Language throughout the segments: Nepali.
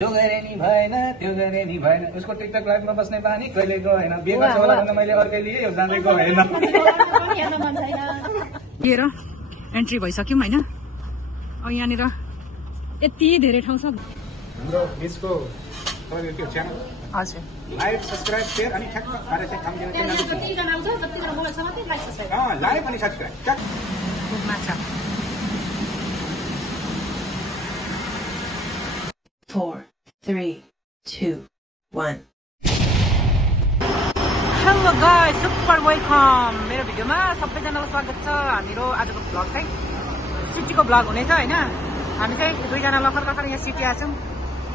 त्यो गरे नि भएन त्यो गरे नि भएन उसको टिकटक लाइभमा बस्ने बानी कहिले गएन बिहे गर्छ होला भने मैले अर्कै लिए यो जाँदै गएन लिएर एन्ट्री भइसक्यौँ हैन। अब यहाँनिर यति धेरै ठाउँ छ हाम्रो बिचको तपाईको त्यो च्यानल हजुर लाइक सब्स्क्राइब शेयर अनि ठ्याक्क पारे चाहिँ थाम्दिनु त्यहाँ जतिजना आउँछ जतिजना मोबाइल छ मात्रै लाइक सब्स्क्राइब लाइक अनि सब्स्क्राइब ठ्याक्क माछा 4, 3, 2, 1. हेलो गाइस, सुपर वेलकम मेरो भिडियोमा सबैजनालाई स्वागत छ। हाम्रो आजको भ्लग चाहिँ सिटीको भ्लग हुनेछ हैन। हामी चाहिँ दुईजना लखर यहाँ सिटी आछौँ।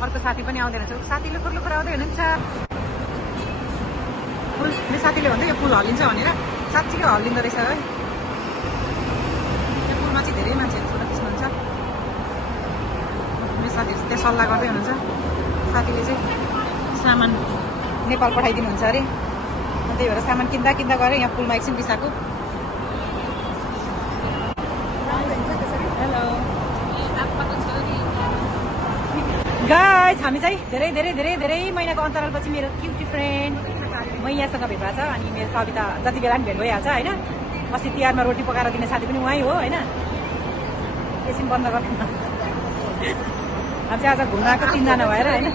अर्को साथी पनि आउँदै रहेछ। साथी लखर आउँदै हुनुहुन्छ। मेरो साथीले भन्दै यो पुल हल्लिन्छ भनेर साँच्चीकै हल्लिँदो रहेछ है। यो पुलमा चाहिँ धेरै मान्छेहरू छुट्टा खिच्नुहुन्छ। मेरो साथीहरू त्यहाँ सल्लाह गर्दै हुनुहुन्छ। साथीले चाहिँ सामान नेपाल पठाइदिनुहुन्छ अरे, त्यही भएर सामान किन्दा गएर यहाँ पुलमा एकछिन बिसाएको। हेलो गाइस, हामी चाहिँ धेरै महिनाको अन्तरालपछि मेरो क्युटी फ्रेन्ड मैयासँग भेट भएको छ। अनि मेरो कविता जति बेला पनि भेट भइहाल्छ होइन। अस्ति तिहारमा रोटी पकाएर दिने साथी पनि उहाँ हो होइन। एकछिन बन्द गर्नु। हामी चाहिँ आज घुम्न आएको 3 जना भएर होइन।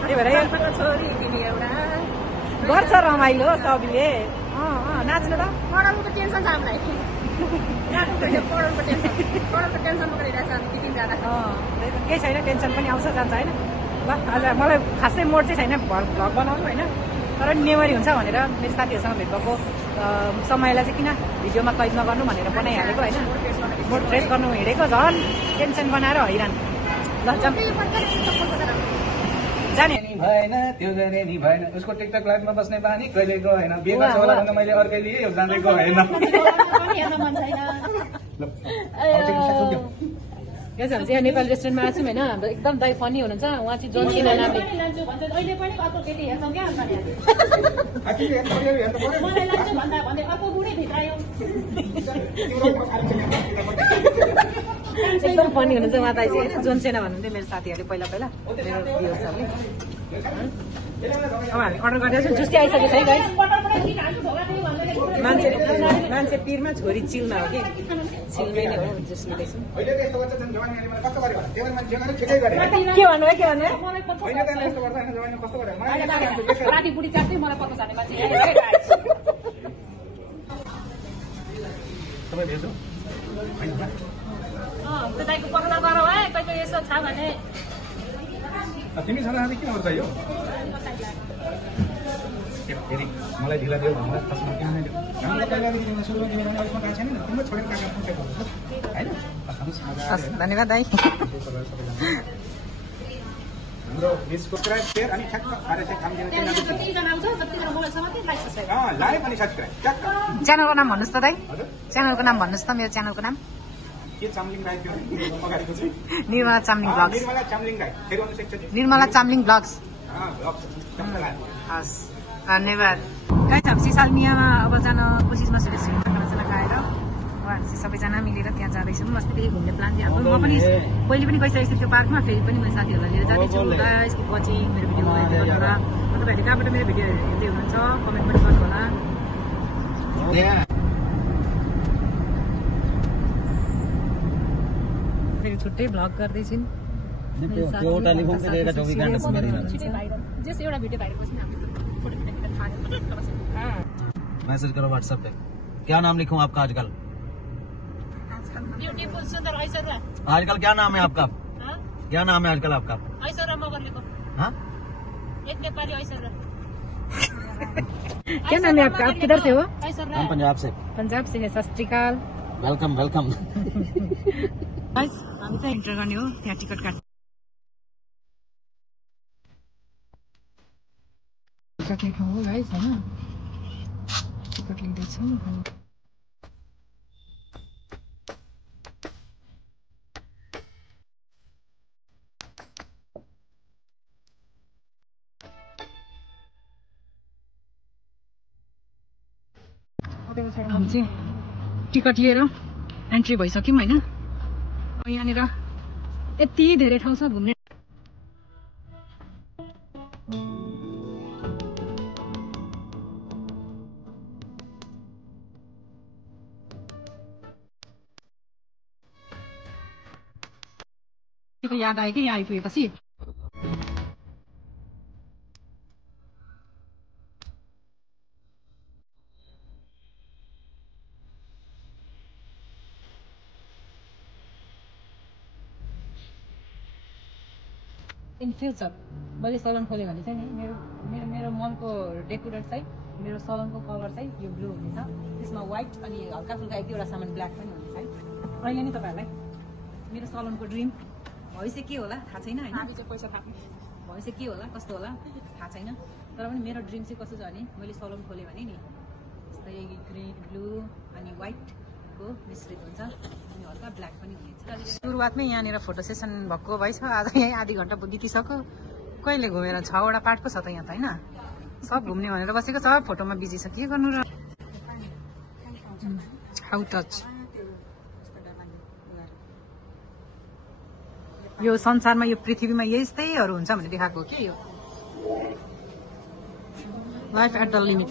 त्यही भएर गर्छ रमाइलो सबैले। नाच्नु त पढाउनुको टेन्सन छ हामीलाई। पढाउनुको टेन्सनमा गरिरहेछ हामी 3 जना। केही छैन, टेन्सन पनि आउँछ जान्छ होइन। ल आज मलाई खासै मोड चाहिँ छैन भ्लग बनाउनु होइन, तर मेमोरी हुन्छ भनेर मेरो साथीहरूसँग भेट भएको समयलाई चाहिँ किन भिडियोमा कैद नगर्नु भनेर बनाइहालेको होइन। मोड फ्रेस गर्नु हिँडेको झन् टेन्सन बनाएर हैरान। ल जाने नि भएन त्यो गरे नि भएन उसको टिकटक लाइभमा बस्ने बानी कहिले गएन बिहे गर्छ होला भने मैले अर्कै लिए यो जाँदै गएन। यहाँ चाहिँ नेपाली रेस्टुरेन्टमा आएको छौँ होइन। हाम्रो एकदम दाइ फनी हुनुहुन्छ उहाँ चाहिँ जोन सिना नामले। अहिले पनि अर्को केटी हेर्छौँ क्या मलाई लान्छु भन्दा भन्दै अर्को बुढी भित्रायो। एकदम फनी हुनुहुन्छ उहाँ दाइ चाहिँ होइन। जोन सेना भन्नुहुन्थ्यो मेरो साथीहरूले पहिला मेरो भ्युजहरूले। अब हामी अर्डर गरिरहेको छौँ। जुस्ती आइसकेको छ है गाइस। मान्छे पिरमा छोरी चिलमा हो कि चिलमै नै हो जुस लिँदैछौँ। के भन्नु है राति बुढी चाट्दै मलाई पत्ता छाने मान्छे त्यो दाइको पत्ता गरौँ है कहिले यसो छ भने। तिमी छँदा किन गर्छ यो फेरि मलाई ढिला दियो भनेर फस्न किन नै दियो। हाम्रो पहिलादेखि सुरुमा दियो भने अलिक थाहा छैन नि तिम्रो छोडेर काका पुगेको हुन्छ हैन। धन्यवाद दाइ। हाम्रो बिचको सब्स्क्राइब शेयर अनि ठ्याक्क पारे चाहिँ थाम्दिनु त्यहाँ जतिजना आउँछ जतिजना मोबाइल छ मात्रै लाइक सब्स्क्राइब लाइक अनि सब्स्क्राइब ठ्याक्क। च्यानलको नाम भन्नुहोस् त दाइ। च्यानलको नाम भन्नुहोस् त मेरो च्यानलको नाम। के चामलिङ राई थियो अगाडिको चाहिँ निर्मला चामलिङ ब्लग्स। निर्मला चामलिङ राई फेरि भन्नु सक्छ निर्मला चामलिङ ब्लग्स। ब्लग्स हस् धन्यवाद। गाइस हामी चाहिँ सालमियामा अब जान कोसिसमा छु। खानासाना खाएर अब हामी चाहिँ सबैजना मिलेर त्यहाँ जाँदैछौँ। अस्तिदेखि घुम्ने प्लान थियो हाम्रो। म पनि पहिले पनि गइसकेको छु त्यो पार्कमा। फेरि पनि मैले साथीहरूलाई लिएर जाँदैछु। गाइस किप वाचिङ मेरो भिडियो हेर्दै गर्नु होला। तपाईँहरूले कहाँबाट मेरो भिडियो हेर्दै हुनुहुन्छ कमेन्ट पनि गर्नु होला। फेरि छुट्टै भ्लग गर्दैछिन्। एउटा भिडियो भाइरल मैसेज करो व्हाट्सएप पे। क्या नाम लिखूं आपका आजकल? ब्यूटीफुल सुंदर ऐश्वर्या। आजकल क्या नाम है आपका? क्या नाम है आजकल आपका? ऐश्वर्या मगर लिखो। हाँ एक नेपाली ऐश्वर्या। क्या नाम है आपका? आप किधर से हो? ऐश्वर्या हम पंजाब से। पंजाब से है। सत श्री अकाल। Welcome welcome. गाइस हामी चाहिँ इन्टर गर्ने हो त्यहाँ टिकट काट्ने ठाउँ हो गाइस होइन। टिकट लिँदैछौँ। हामी चाहिँ टिकट लिएर एन्ट्री भइसक्यौँ होइन। यहाँनिर यति धेरै ठाउँ छ घुम्ने। याद आयो कि यहाँ आइपुगेपछि इन फ्युचर मैले सलन खोल्यो भने चाहिँ नि मेरो मनको डेकोरेट चाहिँ मेरो सलनको कलर चाहिँ यो ब्लू हुनेछ, त्यसमा व्हाइट अनि हल्का फुल्का एक दुईवटा सामान ब्ल्याक पनि हुनेछ है। अहिले नि तपाईँहरूलाई मेरो सलनको ड्रिम भविष्य के होला थाहा छैन होइन, पैसा थाप्ने भविष्य के होला कस्तो होला थाहा छैन, तर पनि मेरो ड्रिम चाहिँ कस्तो छ भने मैले सलन खोलेँ भने नि जस्तै ग्रिन ब्लू अनि व्हाइटको मिश्रित हुन्छ अनि हल्का ब्ल्याक पनि हुनेछ। सुरुवातमै यहाँनिर फोटो सेसन भएको भएछ, आज यहीँ आधी घन्टा बितिसक्यो। कहिले घुमेर 6वटा पार्ट पो छ त यहाँ त होइन, सब घुम्ने भनेर बसेको छ, फोटोमा बिजी छ के गर्नु र। हाउ टच यो संसारमा यो पृथ्वीमा यस्तैहरू हुन्छ भने देखाएको के यो लाइफ एट द लिमिट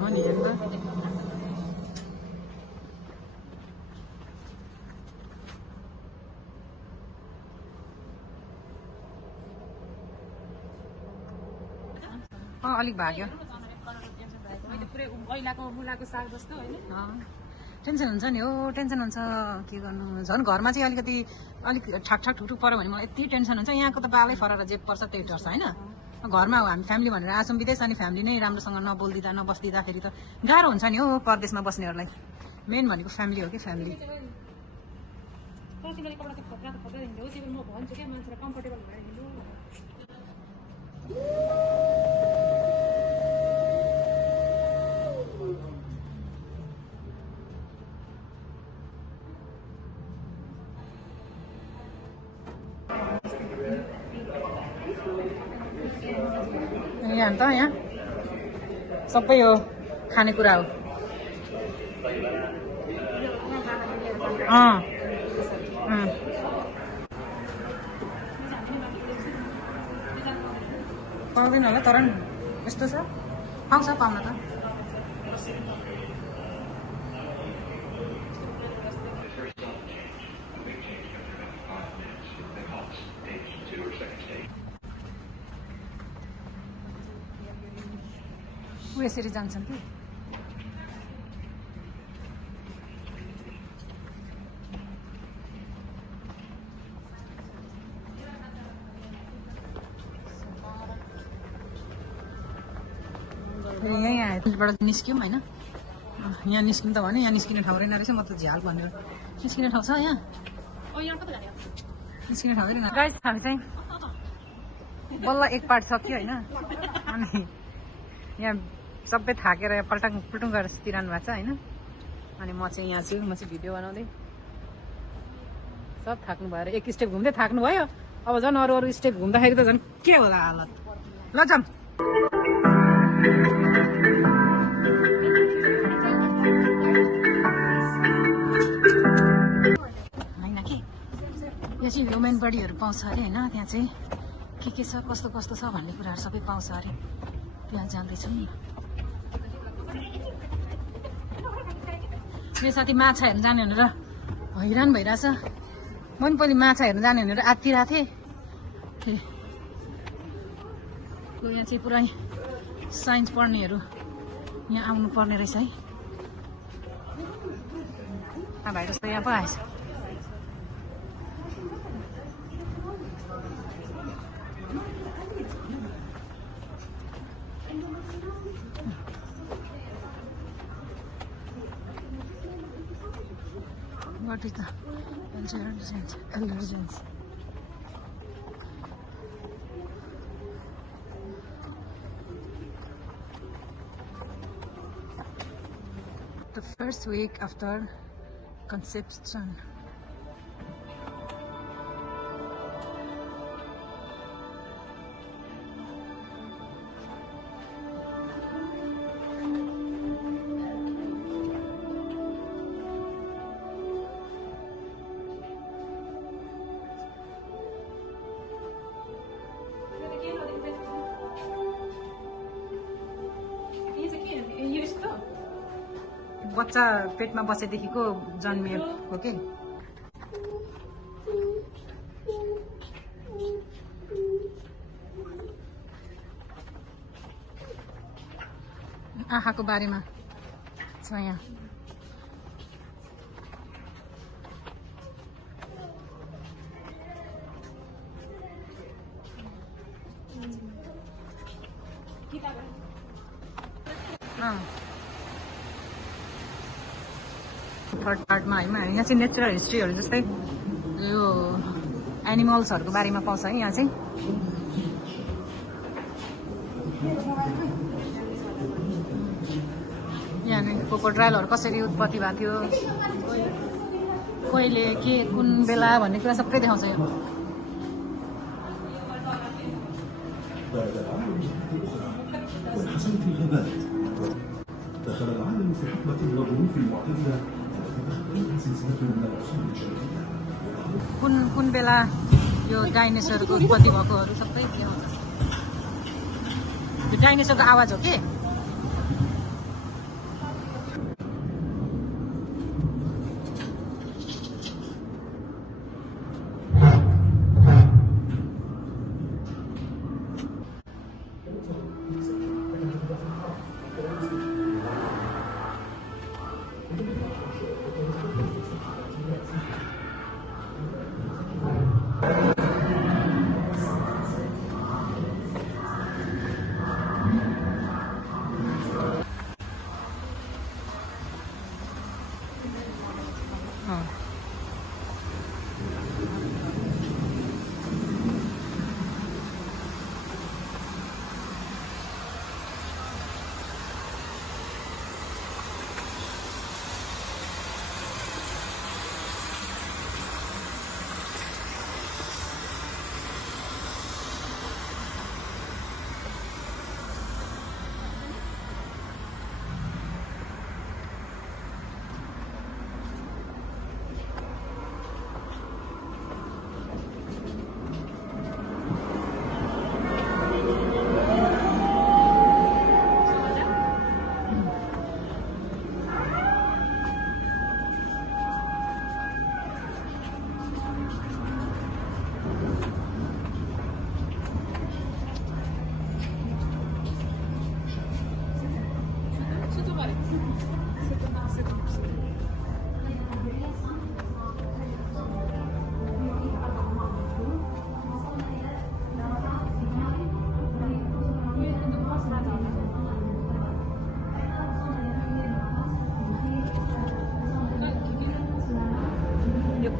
हो नि हेर्नु त। अलिक भाग्यो टेन्सन हुन्छ नि हो, टेन्सन हुन्छ के गर्नु। झन् घरमा चाहिँ अलिक ठाकठाक ठुकठुक पऱ्यो भने मलाई यति टेन्सन हुन्छ। यहाँको त बालै फरक जे पर्छ त्यही टर्छ होइन। घरमा हामी फ्यामिली भनेर आछौँ, विदेश अनि फ्यामिली नै राम्रोसँग नबोलिदिँदा नबस्दिँदाखेरि त गाह्रो हुन्छ नि हो परदेशमा बस्नेहरूलाई। मेन भनेको फ्यामिली हो कि फ्यामिली। यहाँ त यहाँ सबै हो खानेकुरा हो। पाउँदैन होला तर यस्तो छ, पाउँछ पाउन त। यसरी जान्छन् कि यहीँबाट निस्क्यौँ होइन। यहाँ निस्किनु त भने यहाँ निस्किने ठाउँ रहेन रहेछ, म त झ्याल भनेर निस्किने ठाउँ छ यहाँ, निस्किने ठाउँ रहेन। गाइस हामी चाहिँ बल्ल एक पार्ट सक्यो होइन, अनि यहाँ सबै थाकेर पुल्टुङ गरेर सुतिरहनु भएको छ होइन। अनि म चाहिँ यहाँ छु, म चाहिँ भिडियो बनाउँदै। सब थाक्नु भएर एक स्टेप घुम्दै थाक्नु भयो, अब झन् अरू स्टेप घुम्दाखेरि त झन् के होला हालत। ल जाऊँ होइन कि यहाँ चाहिँ ह्युमन बडीहरू पाउँछ अरे होइन। त्यहाँ चाहिँ के छ कस्तो कस्तो छ भन्ने कुराहरू सबै पाउँछ अरे। त्यहाँ जाँदैछौँ नि। मेरो साथी माछा हेर्नु जाने भनेर हैरान भइरहेछ। म पनि पहिले माछा हेर्नु जाने भनेर आत्तिरहेको थिएँ। यहाँ चाहिँ पुरै साइन्स पढ्नेहरू यहाँ आउनु पर्ने रहेछ है। भाइ जस्तो यहाँ पो आएछ। What is the allergens? The first week after conception. बच्चा पेटमा बसेदेखिको जन्मिएको के आँखाको बारेमा छ यहाँ थर्ड पार्टमा होइन यहाँ चाहिँ नेचुरल हिस्ट्रीहरू जस्तै यो एनिमल्सहरूको बारेमा पाउँछ है यहाँ चाहिँ यहाँ क्रोकोडाइलहरू कसरी उत्पत्ति भएको थियो कहिले के कुन बेला भन्ने कुरा सबै देखाउँछ यो دخل العالم في حقبة من الظروف المعتدلة سلسلة من العصور الجديدة कुन बेला यो डाइनोसरको उत्पत्ति भएकोहरू सबै देखाउँछ यो डाइनोसरको आवाज हो के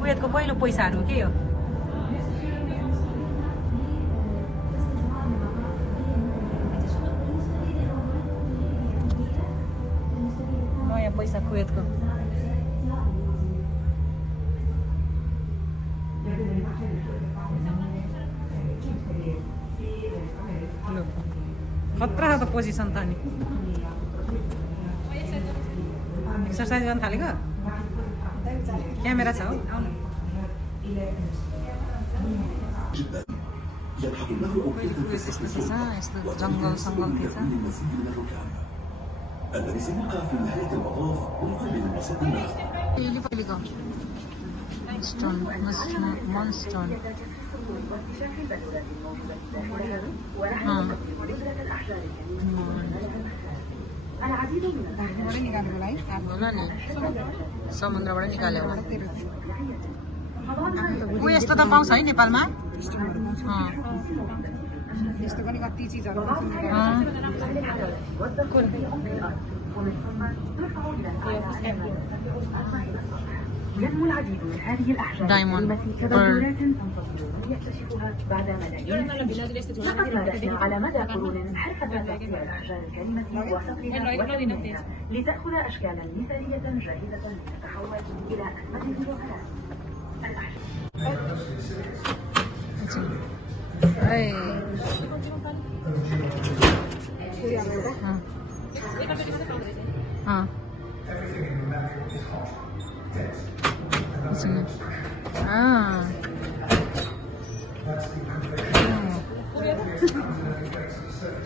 कुवेतको पहिलो पैसाहरू के हो नयाँ पैसा कुवेतको खतरा छ त पोजिसन त नि एक्सर्साइज गर्न थालेको क्यामेरा छ हौ आउनु यस्तो जङ्गल सङ्गल के छ पहिलेको स्टोन मनस्टोन समुद्रबाट निकाल्यो ऊ यस्तो त पाउँछ है नेपालमा यस्तो पनि कति चिजहरू ينمو العديد من هذه الأحجار كتغيرات يكتشفها بعد ملايين لقد مارسنا على مدى قرون حرفة تقطيع الأحجار الكريمة وصقلها وتلوينها لتأخذ أشكالا مثالية جاهزة لتتحول إلى أثمن الجوهرات.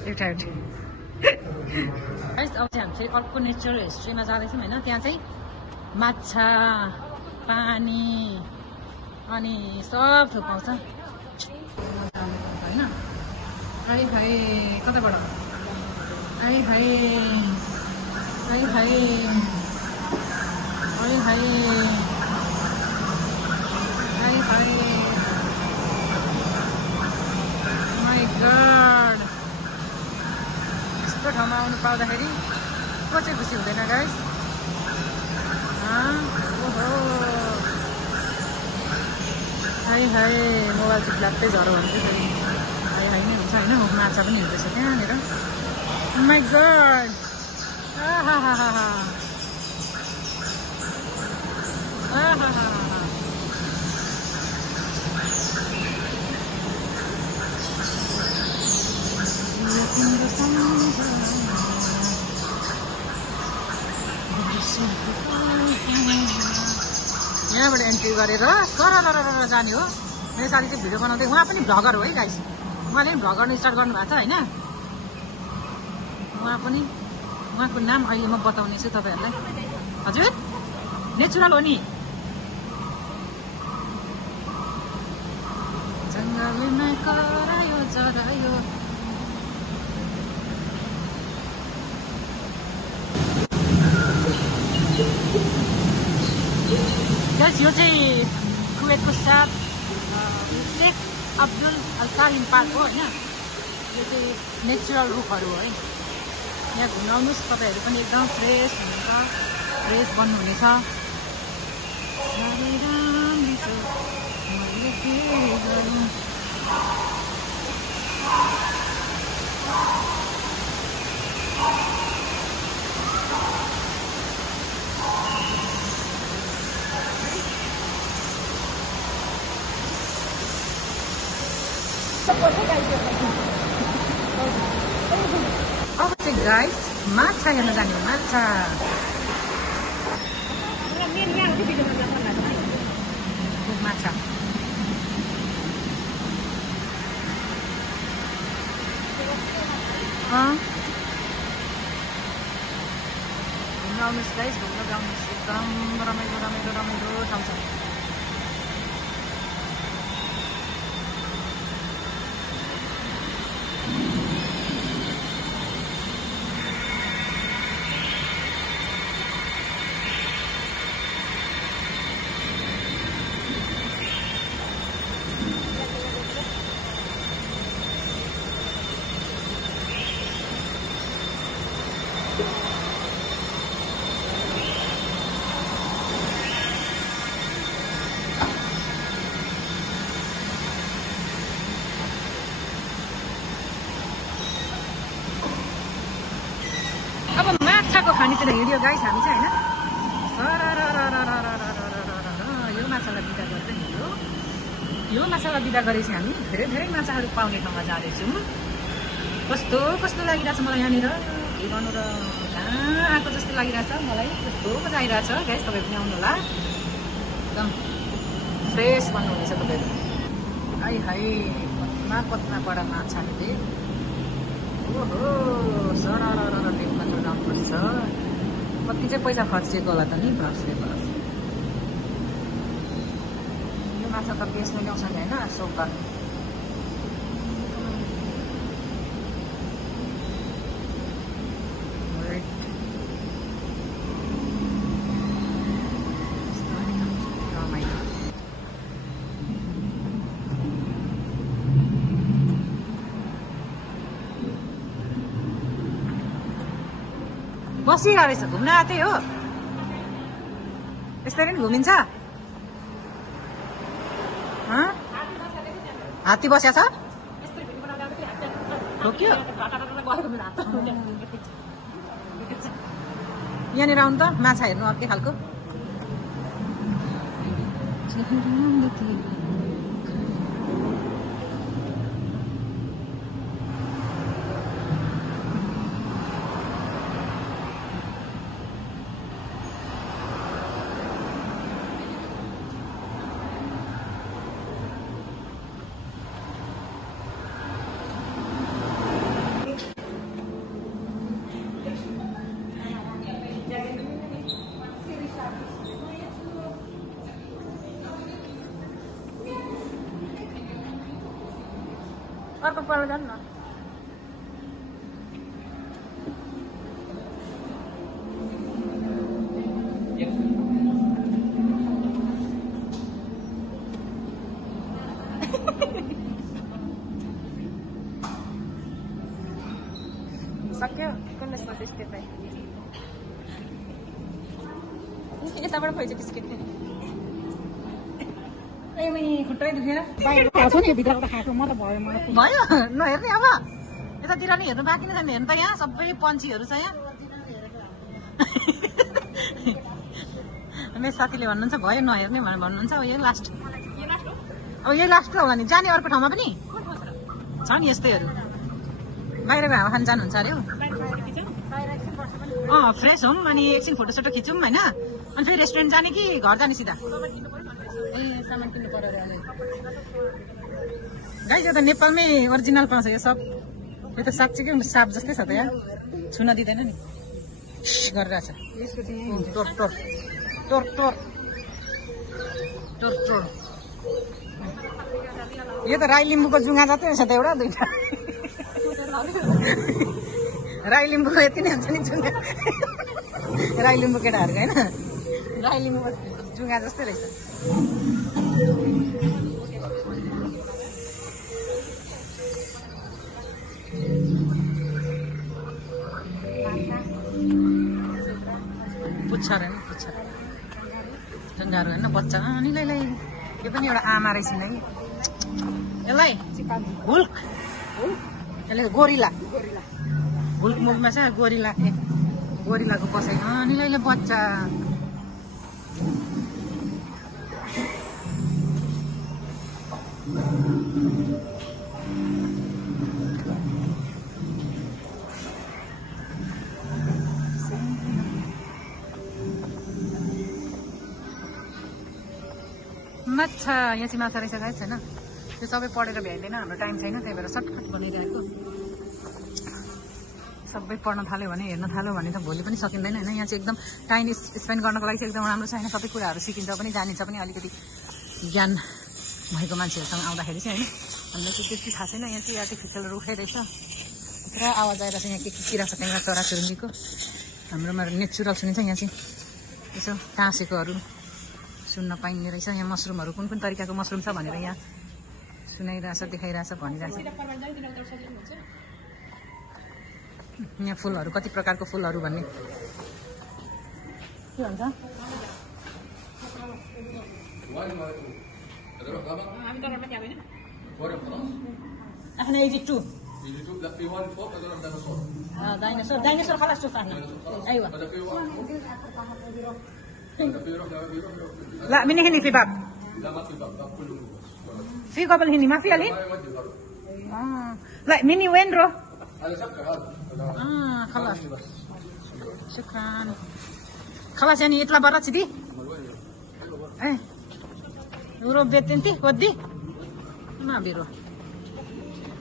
एउटा गाइस अब चाहिँ हामी फेरि अर्को नेचरल हिस्ट्रीमा जाँदैछौँ होइन। त्यहाँ चाहिँ माछा पानी अनि सब थोक पाउँछ होइन। आइ हाय कताबाट आइ हाय आइ हाय आइ हाय आइ हाय माई गॉड। यस्तो ठाउँमा आउनु पाउँदाखेरि को चाहिँ खुसी हुँदैन गाइस। ओहो हाय हाय मोबाइल चाहिँ ब्ल्याक्कै झरो भन्छु फेरि हाय हाय नै हुन्छ होइन। माछा पनि हिँड्दैछ त्यहाँनिर। माई गॉड आहाहाहा आहाहाहा। यहाँबाट एन्ट्री गरेर सरर जाने हो। मेरो साथी चाहिँ भिडियो बनाउँदै, उहाँ पनि भ्लगर हो है गाइस। उहाँले पनि भ्लग गर्नु स्टार्ट गर्नुभएको छ होइन। उहाँ पनि, उहाँको नाम अहिले म बताउने छु तपाईँहरूलाई। हजुर नेचुरल हो नि। जङ्गलमा करायो चरायो। गाइस यो चाहिँ कुवेतको साथ शेख अब्दुल अल सालिम पार्क हो होइन। यो चाहिँ नेचुरल रुखहरू हो है। यहाँ घुम्न आउनुहोस् तपाईँहरू पनि एकदम फ्रेस हुनुहुन्छ, फ्रेस बन्नुहुनेछ। अब चाहिँ गाइस माछा हेर्न जाने हो। माछा माछा घुम्न आउनुहोस् गाइस, घुम्न जाउनुहोस्। एकदम रमाइलो रमाइलो रमाइलो ठाउँ छ। अब माछाको खानेतिर हिँड्यो गाइस हामी चाहिँ होइन। यो माछालाई बिदा गर्दै हिँड्यो। यो माछालाई बिदा गरेपछि हामी धेरै धेरै माछाहरू पाउने ठाउँमा जाँदैछौँ। कस्तो कस्तो लागिरहेछ मलाई यहाँनिर। के गर्नु र कहाँ आएको जस्तो लागिरहेछ मलाई। कस्तो मजा आइरहेछ गाइस। तपाईँ पनि आउनु होला, एकदम फ्रेस बन्नुहुनेछ तपाईँहरू। आइ हाई कत्ना कत्नाबाट माछाहरूले। ओहो सरर टेकमा चढाउनुपर्छ। कति चाहिँ पैसा खर्चिएको होला त नि। बस्ने बस यो माछा त बेच्नु ल्याउँछ नि होइन सोक गर्नु। बसिरहेको रहेछ, घुम्न आएकै हो। यसरी नि घुमिन्छ। हात्ती बस्या छ ठोक्यो। यहाँनिर आउनु त माछा हेर्नु अर्कै खालको। अर्को पल्ट जानु न सक्यो कुन्दैछ बिस्किट भाइ यताबाट खोइज बिस्किट खुट्टै दुखेर भयो नहेर्ने अब यतातिर नि हेर्नु बाँकी नै छैन हेर्नु त यहाँ सबै पन्छीहरू छ यहाँ मेरो साथीले भन्नुहुन्छ भयो नहेर्ने भनेर भन्नुहुन्छ अब यही लास्ट अब यही लास्ट होला नि जाने अर्को ठाउँमा पनि छ नि यस्तैहरू बाहिरको हावा खान जानुहुन्छ अरे फ्रेस हौँ अनि एकछिन फोटोसोटो खिचौँ होइन अनि फेरि रेस्टुरेन्ट जाने कि घर जाने सिधा सामान किन्नु पर्यो अरे गाइस यो त नेपालमै ओरिजिनल पाउँछ यो सब यो त साँच्चीकै साप जस्तै छ त यहाँ छुन दिँदैन नि गरिरहेछ टोर टोर टोर टोर टोर टोर यो त राई लिम्बूको जुङ्गा जति रहेछ त एउटा दुईटा राई लिम्बूको यति नै हुन्छ नि जुङ्गा राई लिम्बू केटाहरूको होइन राई लिम्बूको जुङ्गा जस्तै रहेछ पुच्छर होइन पुच्छर ढुङ्गाहरू होइन बच्चा अनि लै यो पनि एउटा आमा रहेछ नि यसलाई हुल्क यसले गोरिला हुल्क मुभमा छ गोरिला गोरिलाको पसाइ अनि लै बच्चा माछा यहाँ चाहिँ माछा रहेछ गाइस होइन त्यो सबै पढेर भ्याइँदैन हाम्रो टाइम छैन त्यही भएर सर्टकट बनाइरहेको सबै पढ्न थाल्यो भने हेर्न थाल्यो भने त भोलि पनि सकिँदैन होइन यहाँ चाहिँ एकदम टाइम स्पेन्ड गर्नको लागि चाहिँ एकदम राम्रो छ होइन सबै कुराहरू सिकिन्छ पनि जानिन्छ पनि अलिकति ज्ञान भएको मान्छेहरूसँग आउँदाखेरि चाहिँ होइन हामीलाई चाहिँ त्यति थाहा छैन यहाँ चाहिँ आर्टिफिसियल रुखै रहेछ पुरा आवाज आएर चाहिँ यहाँ के किरा छ त्यहाँ चराचुरुङ्गीको हाम्रोमा नेचुरल सुनिन्छ यहाँ चाहिँ यसो टाँसेकोहरू सुन्न पाइने रहेछ यहाँ मसरुमहरू कुन कुन तरिकाको मसरुम छ भनेर यहाँ सुनाइरहेछ देखाइरहेछ भनिरहेछ यहाँ फुलहरू कति प्रकारको फुलहरू भन्ने के भन्छ आफ्नो एजिट टू डाइनोसर डाइनोसर खलास टू फार्न अयवा لا من هنا في باب في قبل هنا ما في عليه لا مني وين رو خلاص شكرا خلاص يعني يطلع برا سيدي ايه ورو بيت انت ودي ما بيروح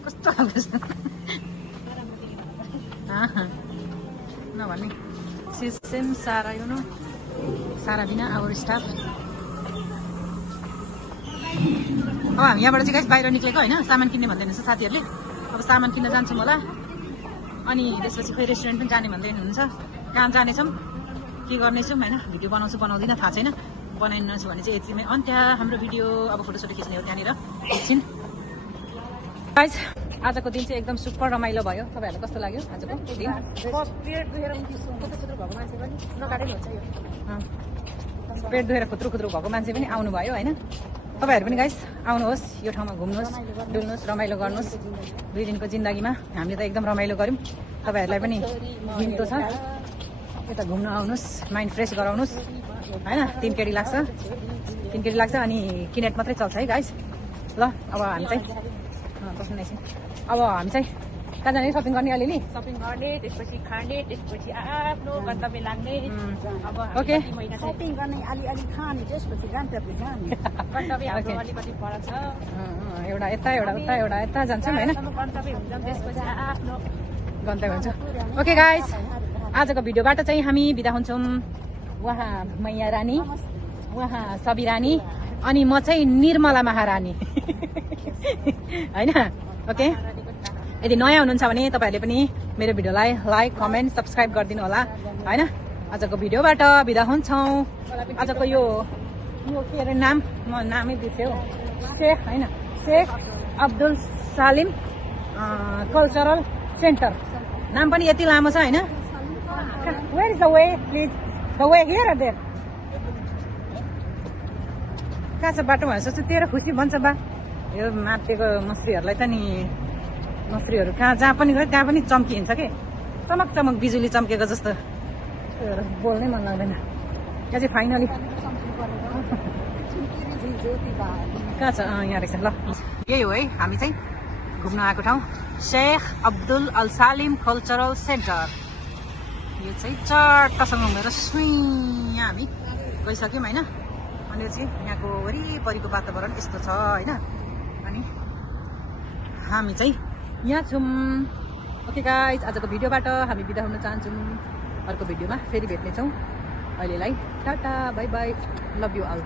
कस्तो खालको छ नभन्ने सिस्टेम सारा यु नो सारा बिना आवर स्टाफ अब हामी यहाँबाट चाहिँ गाइस बाहिर निक्लेको होइन सामान किन्ने भन्दै हुनुहुन्छ साथीहरूले अब सामान किन्न जान्छौँ होला अनि त्यसपछि फेरि रेस्टुरेन्ट पनि जाने भन्दै हुनुहुन्छ कहाँ जानेछौँ के गर्नेछौँ होइन भिडियो बनाउँछु बनाउँदिनँ थाहा छैन बनाइन्छु भने चाहिँ यतिमै अन्त्य हाम्रो भिडियो अब फोटोसोटो खिच्ने हो त्यहाँनिर एकछिन गाइस आजको दिन चाहिँ एकदम सुपर रमाइलो भयो तपाईँहरूलाई कस्तो लाग्यो आजको दिन पेट दुखेर खुत्रो खुत्रो भएको मान्छे पनि आउनुभयो होइन तपाईँहरू पनि गाइस आउनुहोस् यो ठाउँमा घुम्नुहोस् डुल्नुहोस् रमाइलो गर्नुहोस् 2 दिनको जिन्दगीमा हामीले त एकदम रमाइलो गऱ्यौँ तपाईँहरूलाई पनि मिल्दो छ यता घुम्न आउनुहोस् माइन्ड फ्रेस गराउनुहोस् होइन 3 केडी लाग्छ अनि किनेट मात्रै चल्छ है गाइस ल अब हामी चाहिँ अब हामी चाहिँ कहाँ जाने सपिङ गर्ने अलिअलि सपिङ गर्ने त्यसपछि खाने त्यसपछि आफ्नो गन्तव्य लाग्ने अब ओके सपिङ गर्ने अलिअलि खाने त्यसपछि गन्तव्य जाने गन्तव्य हाम्रो अलिकति फरक छ एउटा यता एउटा उता एउटा यता जान्छौँ होइन गन्तव्य हुन्छ त्यसपछि आफ्नो गन्तव्य हुन्छ ओके गाइस आजको भिडियोबाट चाहिँ हामी बिदा हुन्छौँ उहाँ मैया रानी उहाँ सबी रानी अनि म चाहिँ निर्मला महारानी होइन ओके यदि नयाँ हुनुहुन्छ भने तपाईँहरूले पनि मेरो भिडियोलाई लाइक कमेन्ट सब्सक्राइब गरिदिनु होला होइन आजको भिडियोबाट बिदा हुन्छौँ आजको यो के अरे नाम म नामै बिर्सेँ हौ शेख होइन Sheikh Abdul Salim cultural centre नाम पनि यति लामो छ होइन where is the way please the way here or there कहाँ छ बाटो भनेर सोच्छु तेरो खुसी भन्छ बा यो मातेको मछलीहरूलाई त नि मछलीहरू कहाँ जहाँ पनि गयो त्यहाँ पनि चम्किन्छ कि चमक चमक बिजुली चम्केको जस्तो बोल्नै मन लाग्दैन यहाँ चाहिँ फाइनली कहाँ छ यहाँ रहेछ ल यही हो है हामी चाहिँ घुम्न आएको ठाउँ शेख अब्दुल अल सालिम कल्चरल सेन्टर यो चाहिँ चट्टसँग घुमेर यहाँ हामी गइसक्यौँ होइन अनि चाहिँ यहाँको वरिपरिको वातावरण यस्तो छ होइन अनि हामी चाहिँ यहाँ छौँ ओके गाइज आजको भिडियोबाट हामी बिदा हुन चाहन्छौँ अर्को भिडियोमा फेरि भेट्नेछौँ अहिलेलाई tata bye bye love you all